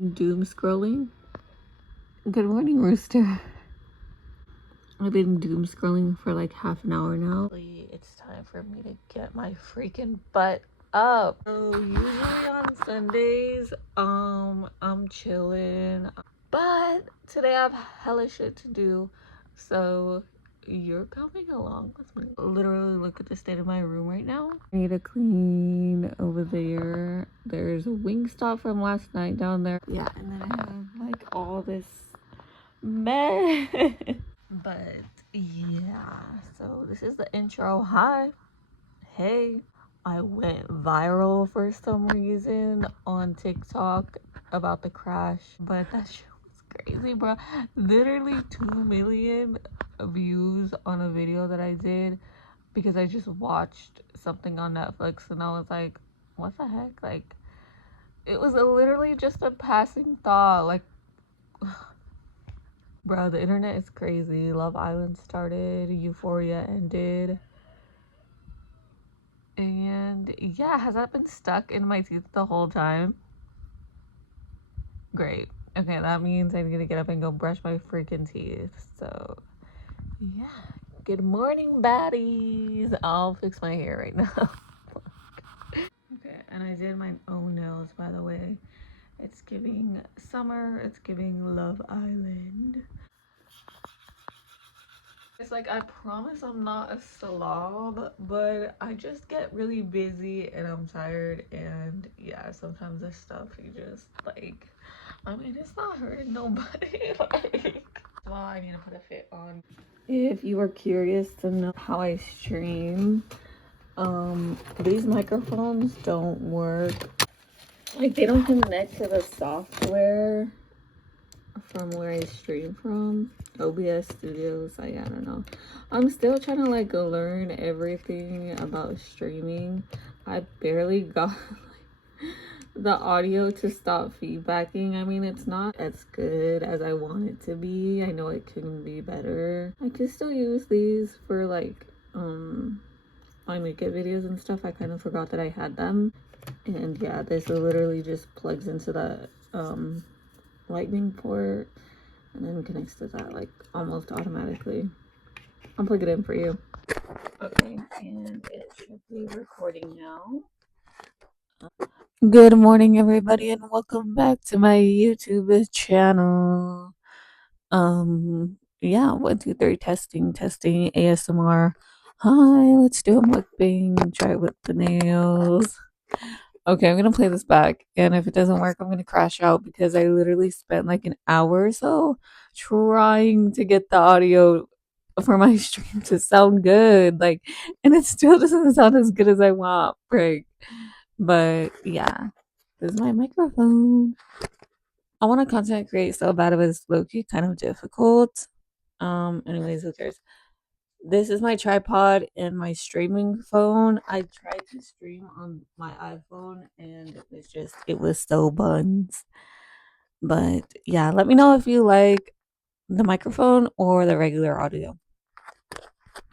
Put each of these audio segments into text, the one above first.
Doom scrolling. Good morning, Rooster. I've been doom scrolling for like half an hour now. It's time for me to get my freaking butt up. So usually on Sundays, I'm chilling. But today I have hella shit to do. So you're coming along with me. Literally look at the state of my room right now. I need to clean over there. There's a Wingstop from last night down there. Yeah, and then I have like all this mess. But yeah, so this is the intro. Hi. Hey. I went viral for some reason on TikTok about the crash, but that shit was crazy, bro. Literally 2 million views on a video that I did because I just watched something on Netflix and I was like, what the heck? Like, it was literally just a passing thought. Like, bro, the internet is crazy. Love Island started, Euphoria ended. And yeah, has that been stuck in my teeth the whole time? Great. Okay, that means I'm gonna get up and go brush my freaking teeth. So yeah. Good morning, baddies. I'll fix my hair right now. Okay, and I did my own nails, by the way. It's giving summer, it's giving Love Island. It's like, I promise I'm not a slob, but I just get really busy and I'm tired, and yeah, sometimes this stuff you just like, I mean, it's not hurting nobody. Like, well, I need to put a fit on. If you are curious to know how I stream, these microphones don't work. Like, they don't connect to the software from where I stream from, OBS Studios. I don't know. I'm still trying to like learn everything about streaming. I barely got the audio to stop feedbacking. I mean, it's not as good as I want it to be. I know it can be better. I can still use these for like my makeup videos and stuff. I kind of forgot that I had them. And yeah, this literally just plugs into the lightning port and then connects to that like almost automatically. I'll plug it in for you. Okay, and it should be recording now. Good morning, everybody, and welcome back to my YouTube channel. Yeah, 1, 2, 3, testing, ASMR. Hi, let's do a mukbang. Try it with the nails. Okay, I'm gonna play this back, and if it doesn't work, I'm gonna crash out because I literally spent like an hour or so trying to get the audio for my stream to sound good, like, and it still doesn't sound as good as I want, break. But yeah, this is my microphone. I want to content create so bad, but it's low-key kind of difficult. Anyways, who cares? This is my tripod and my streaming phone. I tried to stream on my iPhone and it was so buns. But yeah, let me know if you like the microphone or the regular audio.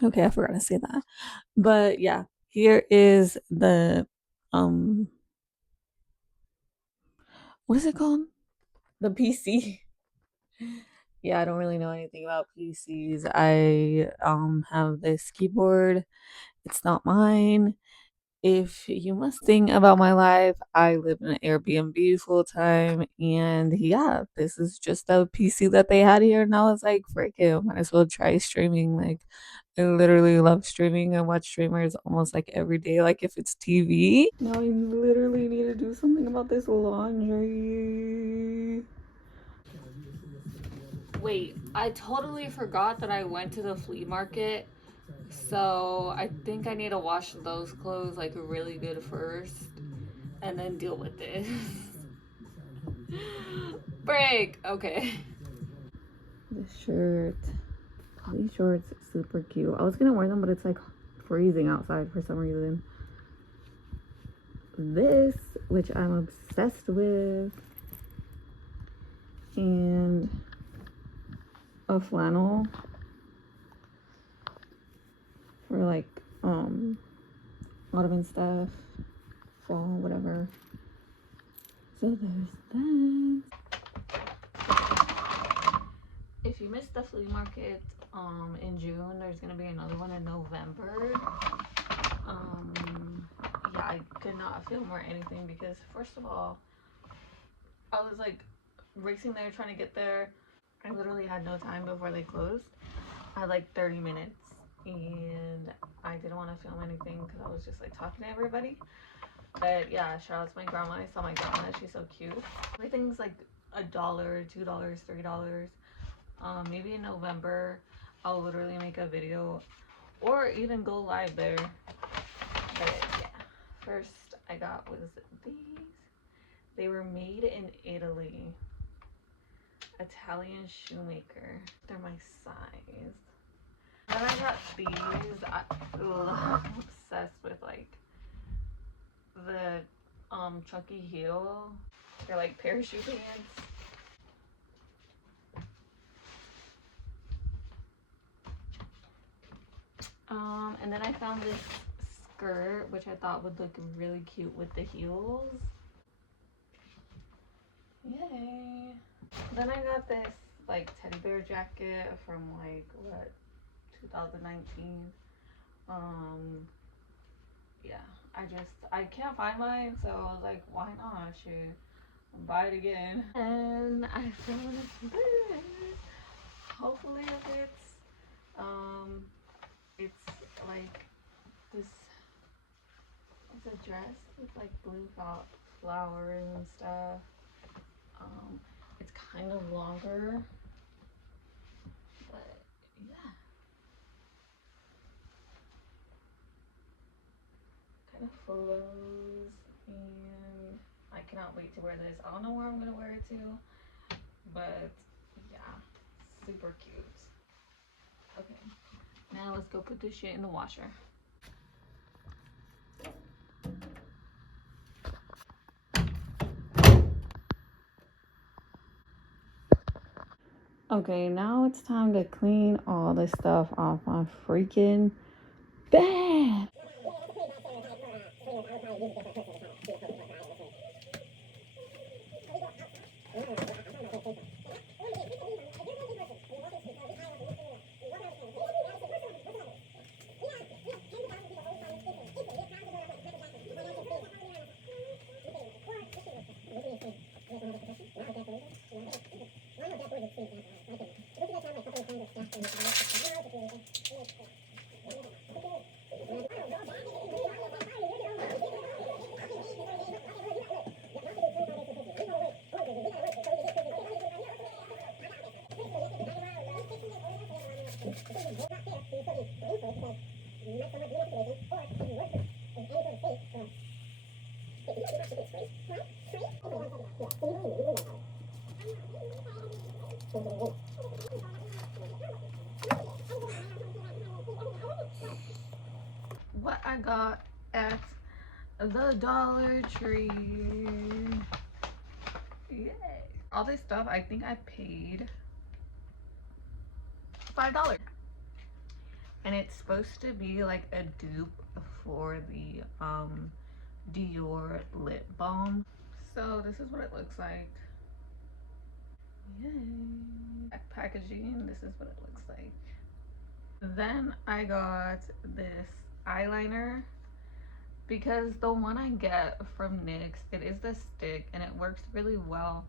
Okay, I forgot to say that. But yeah, here is the what is it called? The PC. Yeah, I don't really know anything about PCs. I have this keyboard. It's not mine. If you must think about my life, I live in an Airbnb full time, and yeah, this is just a PC that they had here, and I was like, frick it, might as well try streaming. Like, I literally love streaming. I watch streamers almost like every day, like if it's TV. Now I literally need to do something about this laundry. Wait, I totally forgot that I went to the flea market. So I think I need to wash those clothes like really good first and then deal with this. Break. Okay. This shirt. These shorts super cute. I was gonna wear them, but it's like freezing outside for some reason. This, which I'm obsessed with, and a flannel for like autumn and stuff, fall, whatever. So there's that. If you missed the flea market in June, there's gonna be another one in November. Yeah, I could not film or anything because first of all, I was like racing there trying to get there. I literally had no time before they closed. I had like 30 minutes and I didn't want to film anything because I was just like talking to everybody. But yeah, shout out to my grandma. I saw my grandma, she's so cute. Everything's like $1, $2, $3. Maybe in November I'll literally make a video or even go live there. But yeah, first I got was these. They were made in Italy. Italian shoemaker. They're my size. Then I got these. I'm obsessed with like the chunky heel. They're like parachute pants. And then I found this skirt which I thought would look really cute with the heels. Yay. Then I got this like teddy bear jacket from like what, 2019. Yeah, I can't find mine, so I was like, why not? Should buy it again. And I found this. Hopefully it fits. It's like this. It's a dress with like blue flowers and stuff. It's kind of longer, but yeah, kind of flows, and I cannot wait to wear this. I don't know where I'm gonna wear it to, but yeah, super cute. Okay, now let's go put this shit in the washer. Okay, now it's time to clean all this stuff off my freaking bed. What I got at the Dollar Tree. Yay. All this stuff, I think I paid $5. And it's supposed to be like a dupe for the Dior lip balm. So this is what it looks like. Yay. Back packaging, this is what it looks like. Then I got this eyeliner because the one I get from NYX, it is the stick and it works really well,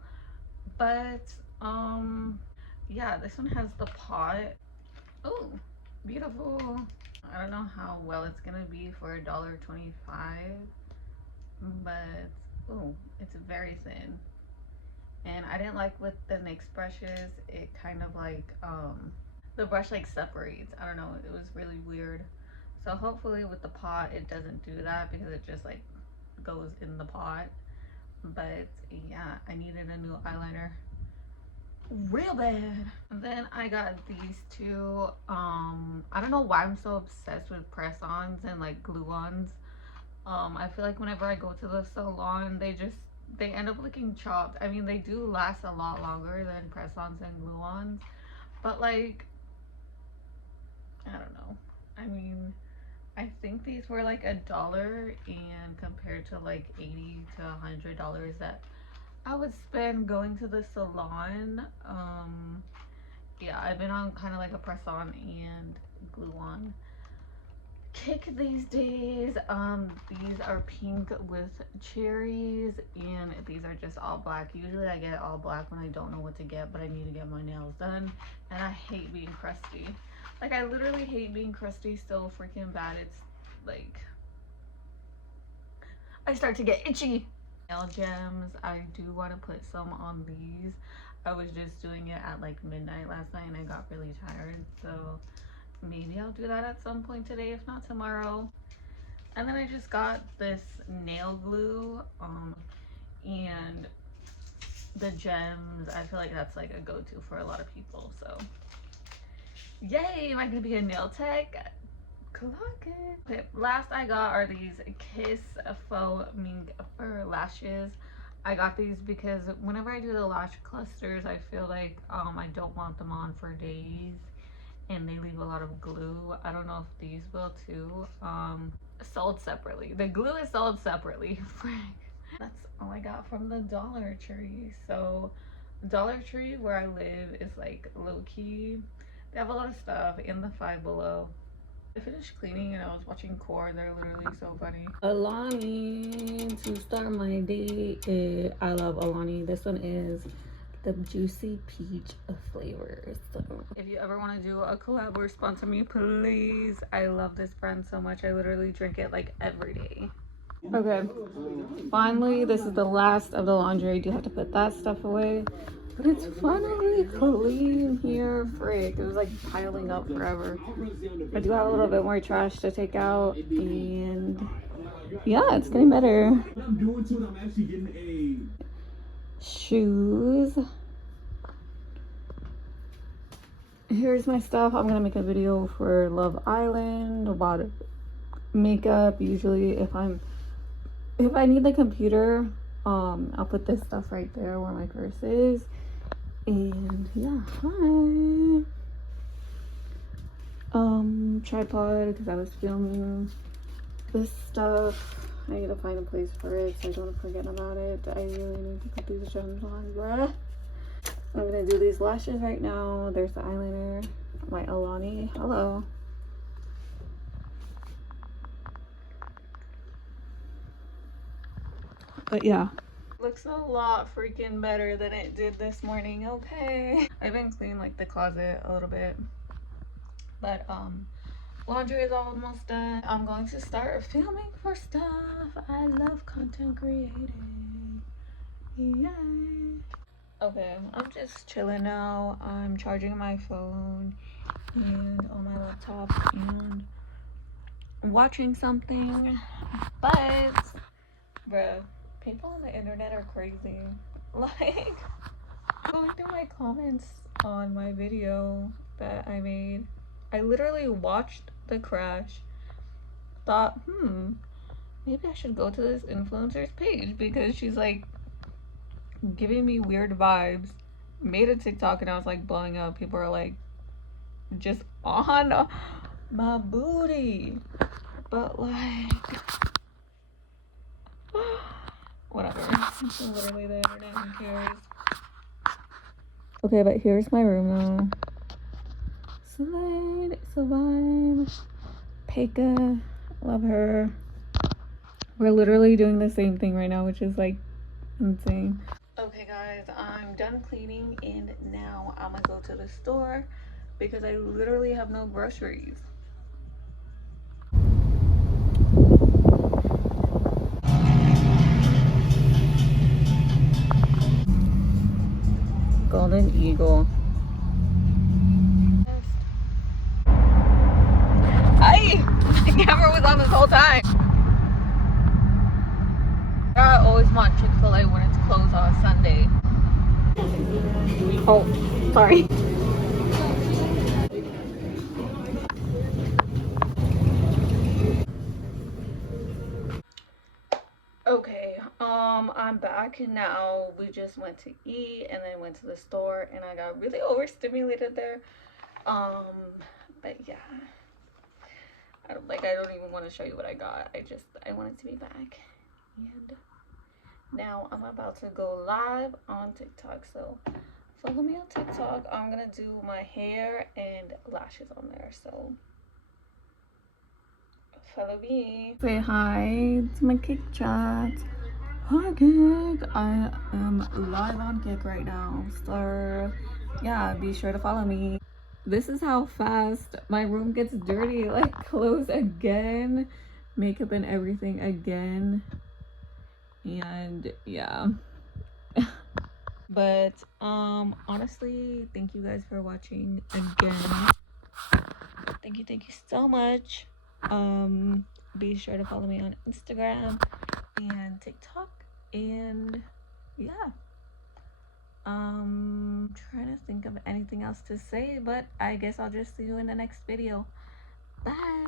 but yeah, this one has the pot. Oh, beautiful. I don't know how well it's gonna be for $1.25, but oh, it's very thin. And I didn't like with the NYX brushes, it kind of like the brush like separates. I don't know, it was really weird. So hopefully with the pot it doesn't do that because it just like goes in the pot. But yeah, I needed a new eyeliner real bad. And then I got these two. I don't know why I'm so obsessed with press-ons and like glue-ons. I feel like whenever I go to the salon, they end up looking chopped. I mean, they do last a lot longer than press-ons and glue-ons, but like, I don't know. I mean, I think these were like $1, and compared to like $80 to $100 that I would spend going to the salon. Yeah, I've been on kind of like a press on and glue on kick these days. These are pink with cherries, and these are just all black. Usually I get all black when I don't know what to get, but I need to get my nails done, and I hate being crusty. Like, I literally hate being crusty so freaking bad. It's like I start to get itchy. Nail gems, I do want to put some on these. I was just doing it at like midnight last night and I got really tired, so maybe I'll do that at some point today, if not tomorrow. And then I just got this nail glue, and the gems. I feel like that's like a go-to for a lot of people, so yay, am I gonna be a nail tech? Clock it. Okay, last I got are these Kiss Faux Mink Fur lashes. I got these because whenever I do the lash clusters, I feel like I don't want them on for days and they leave a lot of glue. I don't know if these will too. Sold separately. The glue is sold separately. That's all I got from the Dollar Tree. So Dollar Tree where I live is like low-key. They have a lot of stuff in the Five Below. I finished cleaning and I was watching Core. They're literally so funny. Alani to start my day. I love Alani. This one is the juicy peach flavors. So if you ever want to do a collab or sponsor me, please. I love this brand so much. I literally drink it like every day. Okay, finally this is the last of the laundry. I do have to put that stuff away, but it's finally clean here. Frick, it was like piling up forever. I do have a little bit more trash to take out, and yeah, it's getting better. Shoes. Here's my stuff. I'm gonna make a video for Love Island about makeup. Usually if I need the computer, I'll put this stuff right there where my purse is. And yeah, hi. Tripod, because I was filming this stuff. I need to find a place for it so I don't forget about it. I really need to put these gems on, bruh. I'm gonna do these lashes right now. There's the eyeliner, my Alani. Hello. But yeah, looks a lot freaking better than it did this morning. Okay, I've been cleaning like the closet a little bit, but laundry is almost done. I'm going to start filming for stuff. I love content creating. Yay. Okay, I'm just chilling now. I'm charging my phone and on my laptop and watching something, but bruh, people on the internet are crazy. Like, going through my comments on my video that I made, I literally watched the crash, thought, maybe I should go to this influencer's page because she's like giving me weird vibes. Made a TikTok and I was like blowing up. People are like just on my booty, but like whatever. It's literally the internet. Who cares? Okay, but here's my room now. Slide, Sublime, Peka, love her. We're literally doing the same thing right now, which is like insane. Okay guys, I'm done cleaning and now I'm gonna go to the store because I literally have no groceries. Golden Eagle. Hi! The camera was on this whole time. I always want Chick-fil-A when it's closed on Sunday. Oh, sorry. Okay, I'm back now. We just went to eat and then went to the store and I got really overstimulated there. But yeah. I don't even want to show you what I got. I wanted to be back. And Now I'm about to go live on TikTok, so follow me on TikTok. I'm gonna do my hair and lashes on there, so follow me. Say hi to my Kick chat. Hi Kick, I am live on Kick right now, so yeah, be sure to follow me. This is how fast my room gets dirty, like clothes again, makeup and everything again, and yeah. But honestly, thank you guys for watching again. Thank you so much. Be sure to follow me on Instagram and TikTok, and yeah. Trying to think of anything else to say, but I guess I'll just see you in the next video. Bye.